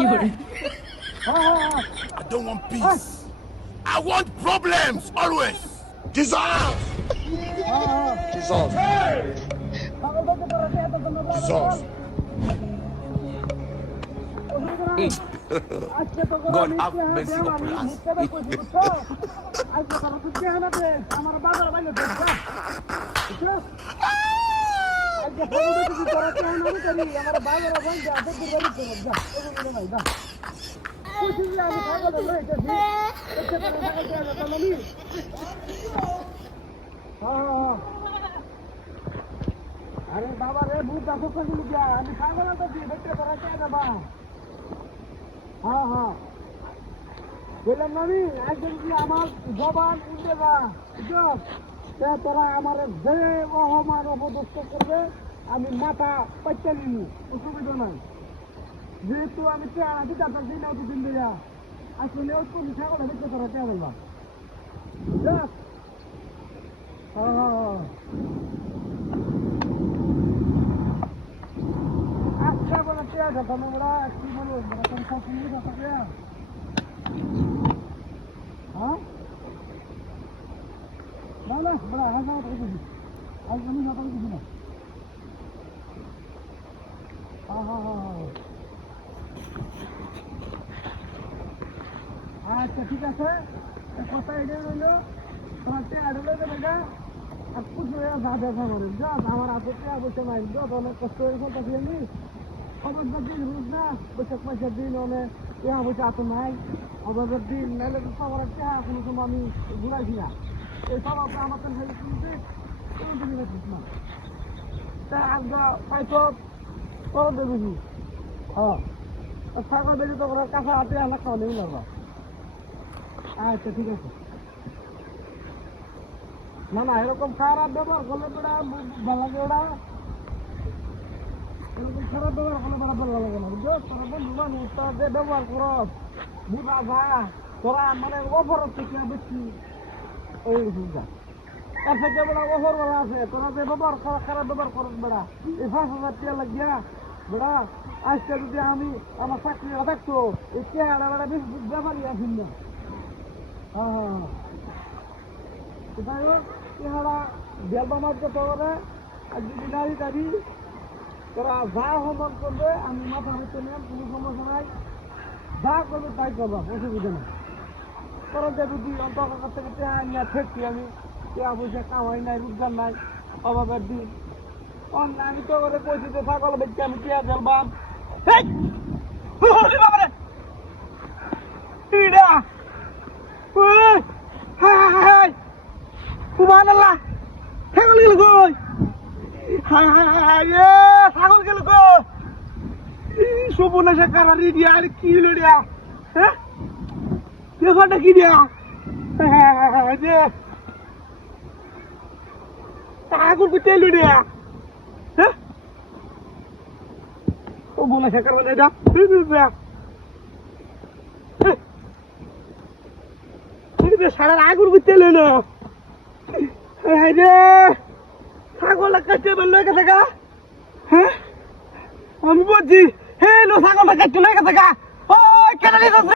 I don't want peace. I want problems always. Jesus! Jesus! Jesus! God have mercy upon us. अरे बाबा रे भूत दाखव करून घ्या आणि सांगा ना तशी भेटते करायचे ना बा हा हा বললাম না আমি একজন কি আমার জবান উঠে না তারা আমার যে অহমান অপদস্থ করবে আমি মাথা পাইতে নিই অসুবিধা নাই যেহেতু আমি চেহারা দিতে পারছি না দুদিন ধরে আসলে ওই পুলিশ ছাগল দেখতে তারা চেয়ে বললাম হ্যাঁ হ্যাঁ হ্যাঁ আচ্ছা বলে চেয়ারটা তোমরা কি বলবো তুমি সব শুনে যাচ্ছ হ্যাঁ না না বড় হাজার টাকা দিবি আজ আমি না টাকা দিবি না হ্যাঁ হ্যাঁ হ্যাঁ আচ্ছা ঠিক আছে কথা এটা রইল তোমার চেয়ারটা লইতে বেটা আর পুজো যা দেখা করুন যা আমার আপত্তি অবশ্যই নাই যত অনেক কষ্ট হয়ে কথা ফেলি অবশ্যই দিন রুজ না বৈশাখ মাসের দিন অনেক ইহা বসে এত নাই অবশ্যই দিন নাহলে তো সবার একটা কোনো সময় আমি ঘুরাইছি না এই সব আমার তো খালি শুনতে কোনো দিনই রাখিস না তা আজকে হয়তো করো দেবি হ্যাঁ থাকা বেশি তো ওরা কাঁচা হাতে আনা খাওয়া নেই লাগবা আচ্ছা ঠিক আছে না না এরকম খারাপ ব্যবহার করলে বেড়া ভালো লাগে ওরা এরকম খারাপ ব্যবহার করলে বেড়া ভালো লাগে না বুঝছো তোরা বন্ধু মানুষ তোরা যে ব্যবহার করস বুঝা যা তোরা মানে অপরাধ থেকে বেশি ওই সুবিধা তার থেকে বেড়া অফর বলা আছে তোরা যে ব্যবহার খারাপ ব্যবহার করস বেড়া এই 5,000 টাকা লাগিয়া বেড়া আজকে যদি আমি আমার চাকরি থাকতো এই চেহারা বেড়া বেশি ব্যাপারই আসিন না হ্যাঁ হ্যাঁ হ্যাঁ যাই হোক চেহারা বেলবা মারতে পারে আর যদি গাড়ি গাড়ি তোরা যা হোমওয়ার্ক করবে আমি মাথা হইতে নেন কোনো সমস্যা নাই যা করবে তাই করবা অসুবিধা নেই তোরা যে যদি অন্তর কাছ থেকে টেহা নিয়ে ঠেকছি আমি টেহা পয়সা কামাই নাই রোজগার নাই অভাবের দিন আমি তো করে কইছি যে ছাগল বেচকে আমি টেহা ফেলবাম বাবারে সুবহানাল্লাহ ছাগল গেল কই হায় হায় হায় এ ছাগল গেল কই সুবহানাল্লাহ কারারি দিয়া আর কি হলো দিয়া হ্যাঁ দেখাটা কি দিয়া যে ছাগল কইতে এলো দিয়া হ্যাঁ ও বলা শেখার মানে এটা সারা আগুন কইতে এলো না রে ছাগল কাটতে বললো গেছে গা হ্যাঁ আমি বলছি হে লো ছাগলটা কাটতে লয়ে গেছে গা ও কেন